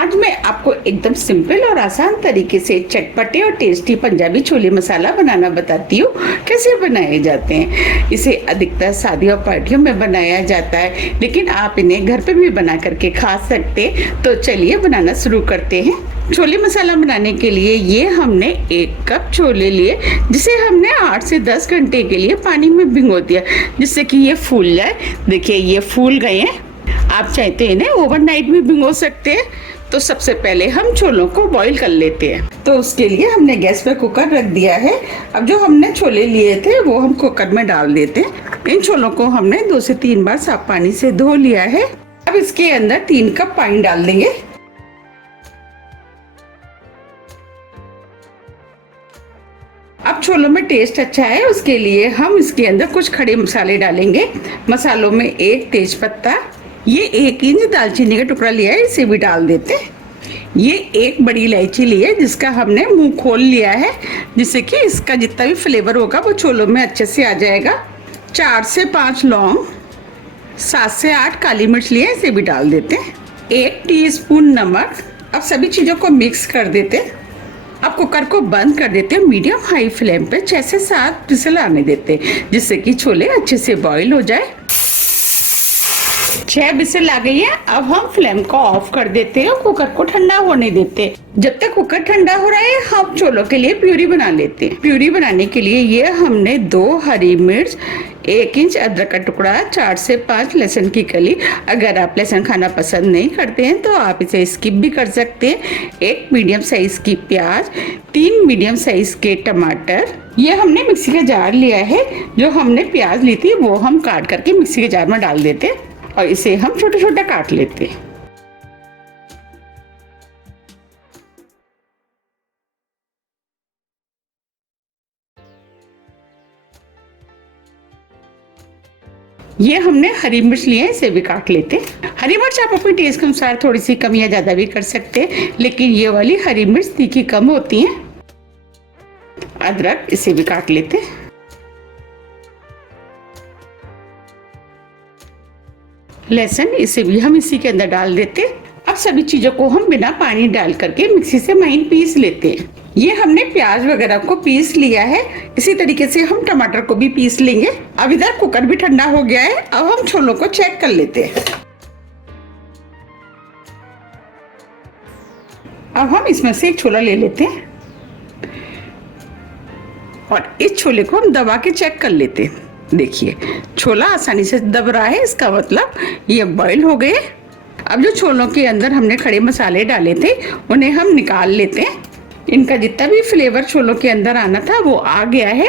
आज मैं आपको एकदम सिंपल और आसान तरीके से चटपटे और टेस्टी पंजाबी छोले मसाला बनाना बताती हूँ कैसे बनाए जाते हैं। इसे अधिकतर शादियों और पार्टियों में बनाया जाता है, लेकिन आप इन्हें घर पे भी बना करके खा सकते। तो चलिए बनाना शुरू करते हैं। छोले मसाला बनाने के लिए ये हमने 1 कप छोले लिए, जिसे हमने 8 से 10 घंटे के लिए पानी में भिगो दिया, जिससे कि ये फूल जाए। देखिए ये फूल गए हैं। आप चाहते हैं इन्हें ओवरनाइट भी भिगो सकते हैं। तो सबसे पहले हम छोलों को बॉईल कर लेते हैं। तो उसके लिए हमने गैस पे कुकर रख दिया है। अब जो हमने छोले लिए थे वो हम कुकर में डाल देते हैं। इन छोलों को हमने 2 से 3 बार साफ पानी से धो लिया है। अब इसके अंदर 3 कप पानी डाल देंगे। अब छोलों में टेस्ट अच्छा है, उसके लिए हम इसके अंदर कुछ खड़े मसाले डालेंगे। मसालों में 1 तेजपत्ता, ये 1 इंच दालचीनी का टुकड़ा लिया है, इसे भी डाल देते हैं। ये 1 बड़ी इलायची ली है, जिसका हमने मुंह खोल लिया है, जिससे कि इसका जितना भी फ्लेवर होगा वो छोलों में अच्छे से आ जाएगा। 4 से 5 लौंग, 7 से 8 काली मिर्च लिए, इसे भी डाल देते हैं। 1 टीस्पून नमक। अब सभी चीज़ों को मिक्स कर देते हैं। अब कुकर को बंद कर देते हैं। मीडियम हाई फ्लेम पे 6 से 7 विसल आने देते हैं, जिससे कि छोले अच्छे से बॉईल हो जाए। 6 विसल आ गई है। अब हम फ्लेम को ऑफ कर देते हैं और कुकर को ठंडा होने देते हैं। जब तक कुकर ठंडा हो रहा है, हम छोलों के लिए प्यूरी बना लेते हैं। प्यूरी बनाने के लिए ये हमने 2 हरी मिर्च, 1 इंच अदरक का टुकड़ा, 4 से 5 लहसुन की कली। अगर आप लहसुन खाना पसंद नहीं करते हैं तो आप इसे स्किप भी कर सकते हैं। 1 मीडियम साइज की प्याज, 3 मीडियम साइज के टमाटर। ये हमने मिक्सी का जार लिया है। जो हमने प्याज ली थी वो हम काट करके मिक्सी के जार में डाल देते हैं और इसे हम छोटा छोटा काट लेते हैं। ये हमने हरी मिर्च लिए हैं, इसे भी काट लेते हैं। हरी मिर्च आप अपने टेस्ट के अनुसार थोड़ी सी कम या ज्यादा भी कर सकते हैं, लेकिन ये वाली हरी मिर्च तीखी कम होती है। अदरक, इसे भी काट लेते हैं। लहसुन, इसे भी हम इसी के अंदर डाल देते हैं। अब सभी चीजों को हम बिना पानी डाल करके मिक्सी से महीन पीस लेते हैं। ये हमने प्याज वगैरह को पीस लिया है। इसी तरीके से हम टमाटर को भी पीस लेंगे। अब इधर कुकर भी ठंडा हो गया है। अब हम छोलों को चेक कर लेते हैं। अब हम इसमें से एक छोला ले लेते हैं और इस छोले को हम दबा के चेक कर लेते हैं। देखिए छोला आसानी से दब रहा है, इसका मतलब ये बॉईल हो गए। अब जो छोलों के अंदर हमने खड़े मसाले डाले थे उन्हें हम निकाल लेते हैं। इनका जितना भी फ्लेवर छोलों के अंदर आना था वो आ गया है।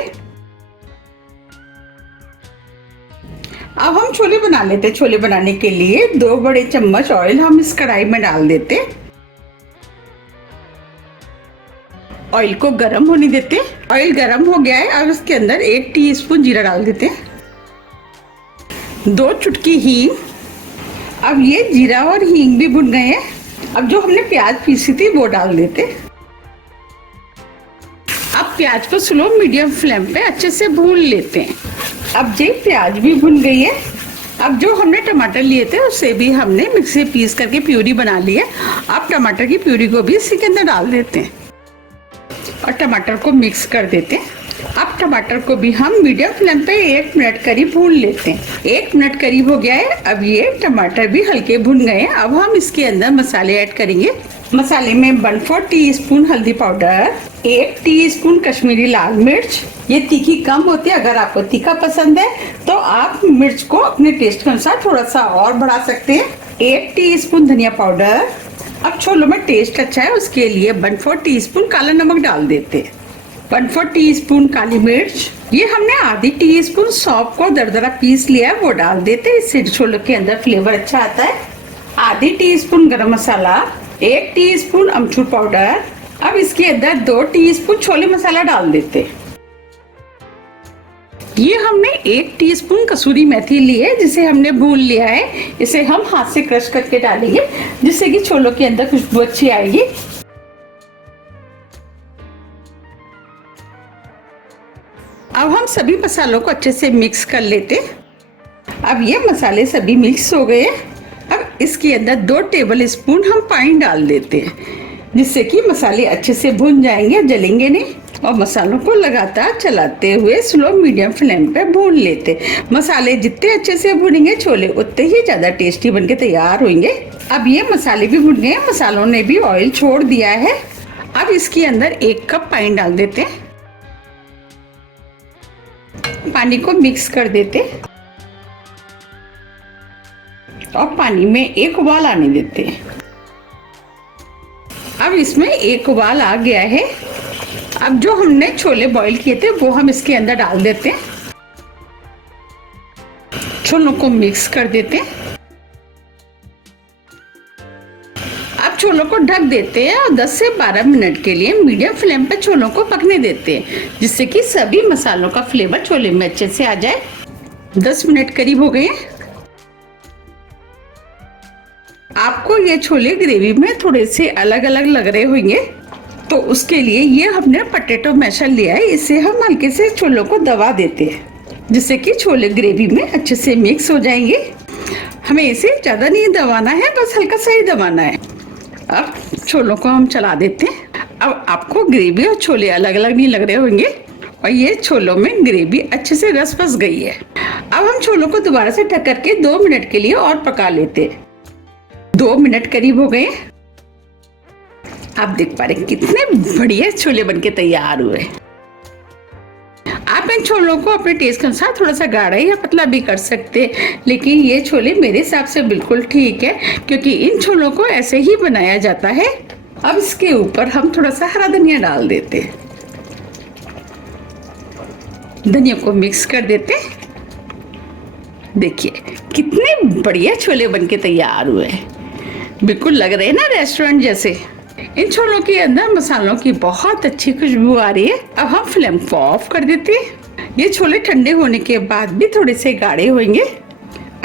अब हम छोले बना लेते हैं। छोले बनाने के लिए 2 बड़े चम्मच ऑयल हम इस कढ़ाई में डाल देते हैं। ऑयल को गरम होने देते हैं। ऑयल गरम हो गया है। अब इसके अंदर 1 टीस्पून जीरा डाल देते हैं, 2 चुटकी हींग। अब ये जीरा और हींग भी भुन गए हैं। अब जो हमने प्याज पीसी थी वो डाल देते हैं। अब प्याज को स्लो मीडियम फ्लेम पे अच्छे से भून लेते हैं। अब ये प्याज भी भुन गई है। अब जो हमने टमाटर लिए थे उसे भी हमने मिक्सी पीस करके प्यूरी बना ली है। अब टमाटर की प्यूरी को भी इसी के अंदर डाल देते हैं और टमाटर को मिक्स कर देते हैं। अब टमाटर को भी हम मीडियम फ्लेम पे 1 मिनट करीब भून लेते हैं। 1 मिनट करीब हो गया है। अब ये टमाटर भी हल्के भुन गए हैं। अब हम इसके अंदर मसाले ऐड करेंगे। मसाले में 1/4 टीस्पून हल्दी पाउडर, 1 टीस्पून कश्मीरी लाल मिर्च। ये तीखी कम होती है। अगर आपको तीखा पसंद है तो आप मिर्च को अपने टेस्ट के अनुसार थोड़ा सा और बढ़ा सकते हैं। 1 टीस्पून धनिया पाउडर। अब छोलों में टेस्ट अच्छा है, उसके लिए 1/4 टीस्पून काला नमक डाल देते हैं। 1/4 टीस्पून काली मिर्च। ये हमने आधी टीस्पून सौंफ को दरदरा पीस लिया है, वो डाल देते हैं। इससे छोलों के अंदर फ्लेवर अच्छा आता है। आधी टीस्पून गरम मसाला, 1 टीस्पून अमचूर पाउडर। अब इसके अंदर 2 टीस्पून छोले मसाला डाल देते हैं। ये हमने 1 टीस्पून कसूरी मेथी ली है, जिसे हमने भून लिया है। इसे हम हाथ से क्रश करके डालेंगे, जिससे कि छोलों के अंदर खुशबू अच्छी आएगी। अब हम सभी मसालों को अच्छे से मिक्स कर लेते हैं। अब ये मसाले सभी मिक्स हो गए। अब इसके अंदर 2 टेबल स्पून हम पानी डाल देते हैं, जिससे कि मसाले अच्छे से भुन जाएंगे, जलेंगे नहीं। और मसालों को लगातार चलाते हुए स्लो मीडियम फ्लेम पे भून लेते। मसाले जितने अच्छे से भुनेंगे छोले उतने ही ज़्यादा टेस्टी बनके तैयार होंगे। अब ये मसाले भी भुन गए, मसालों ने भी ऑयल छोड़ दिया है। अब इसके अंदर 1 कप पानी डाल देते हैं, पानी को मिक्स कर देते और पानी में 1 उबाल आने देते हैं। अब इसमें 1 उबाल आ गया है। अब जो हमने छोले बॉईल किए थे वो हम इसके अंदर डाल देते हैं, छोलों को मिक्स कर देते हैं। अब छोलों को ढक देते हैं और 10 से 12 मिनट के लिए मीडियम फ्लेम पर छोलों को पकने देते हैं, जिससे कि सभी मसालों का फ्लेवर छोले में अच्छे से आ जाए। 10 मिनट करीब हो गए हैं। आपको ये छोले ग्रेवी में थोड़े से अलग अलग लग रहे होंगे, तो उसके लिए ये हमने पोटैटो मैशर लिया है। इससे हम हल्के से छोलों को दबा देते हैं, जिससे कि छोले ग्रेवी में अच्छे से मिक्स हो जाएंगे। हमें इसे ज़्यादा नहीं दबाना है, बस हल्का सा ही दबाना है। अब छोलों को हम चला देते हैं। अब आपको ग्रेवी और छोले अलग अलग नहीं लग रहे होंगे और ये छोलों में ग्रेवी अच्छे से रस बस गई है। अब हम छोलों को दोबारा से ढक करके 2 मिनट के लिए और पका लेते हैं। 2 मिनट करीब हो गए। आप देख पा रहे हैं कितने बढ़िया छोले बनके तैयार हुए। आप इन छोलों को अपने टेस्ट के अनुसार थोड़ा सा गाढ़ा या पतला भी कर सकते हैं, लेकिन ये छोले मेरे हिसाब से बिल्कुल ठीक है, क्योंकि इन छोलों को ऐसे ही बनाया जाता है। अब इसके ऊपर हम थोड़ा सा हरा धनिया डाल देते हैं, धनिया को मिक्स कर देते हैं। देखिए कितने बढ़िया छोले बनके तैयार हुए हैं, बिल्कुल लग रहे हैं ना रेस्टोरेंट जैसे। इन छोलों के अंदर मसालों की बहुत अच्छी खुशबू आ रही है। अब हम फ्लेम को ऑफ कर देते हैं। ये छोले ठंडे होने के बाद भी थोड़े से गाढ़े होंगे।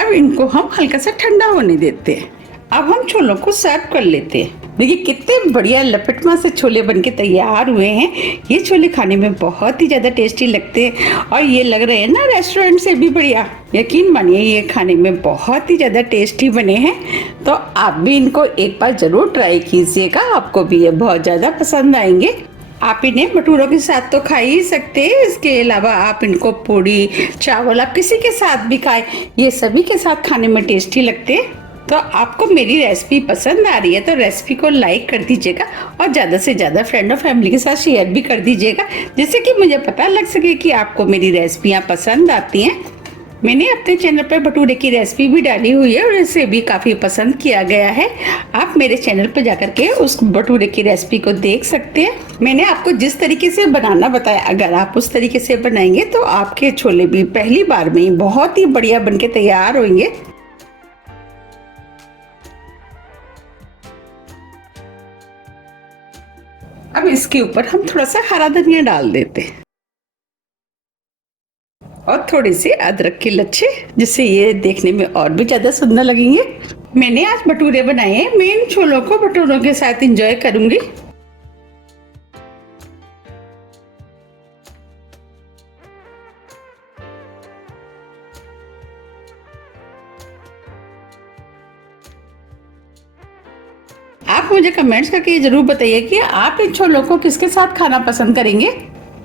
अब इनको हम हल्का सा ठंडा होने देते हैं। अब हम छोलों को सर्व कर लेते हैं। देखिए कितने बढ़िया लपेटमा से छोले बनके तैयार हुए हैं। ये छोले खाने में बहुत ही ज़्यादा टेस्टी लगते हैं और ये लग रहे हैं ना रेस्टोरेंट से भी बढ़िया। यकीन मानिए ये खाने में बहुत ही ज़्यादा टेस्टी बने हैं। तो आप भी इनको एक बार ज़रूर ट्राई कीजिएगा, आपको भी ये बहुत ज़्यादा पसंद आएंगे। आप इन्हें भटूरों के साथ तो खा ही सकते हैं, इसके अलावा आप इनको पूड़ी चावल आप किसी के साथ भी खाएं, ये सभी के साथ खाने में टेस्टी लगते हैं। तो आपको मेरी रेसिपी पसंद आ रही है तो रेसिपी को लाइक कर दीजिएगा और ज़्यादा से ज़्यादा फ्रेंड और फैमिली के साथ शेयर भी कर दीजिएगा, जिससे कि मुझे पता लग सके कि आपको मेरी रेसिपियाँ पसंद आती हैं। मैंने अपने चैनल पर भटूरे की रेसिपी भी डाली हुई है और इसे भी काफ़ी पसंद किया गया है। आप मेरे चैनल पर जाकर के उस भटूरे की रेसिपी को देख सकते हैं। मैंने आपको जिस तरीके से बनाना बताया, अगर आप उस तरीके से बनाएंगे तो आपके छोले भी पहली बार में ही बहुत ही बढ़िया बनके तैयार होंगे। अब इसके ऊपर हम थोड़ा सा हरा धनिया डाल देते हैं और थोड़े से अदरक के लच्छे, जिससे ये देखने में और भी ज्यादा सुंदर लगेंगे। मैंने आज भटूरे बनाए हैं, मैं इन छोलों को भटूरों के साथ एंजॉय करूंगी। आप मुझे कमेंट्स करके जरूर बताइए कि आप इन छोलों को किसके साथ खाना पसंद करेंगे।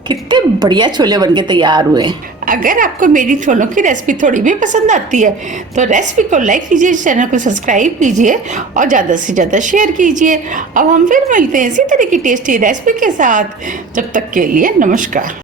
कितने बढ़िया छोले बनके तैयार हुए। अगर आपको मेरी छोलों की रेसिपी थोड़ी भी पसंद आती है तो रेसिपी को लाइक कीजिए, चैनल को सब्सक्राइब कीजिए और ज़्यादा से ज़्यादा शेयर कीजिए। अब हम फिर मिलते हैं इसी तरह की टेस्टी रेसिपी के साथ। जब तक के लिए नमस्कार।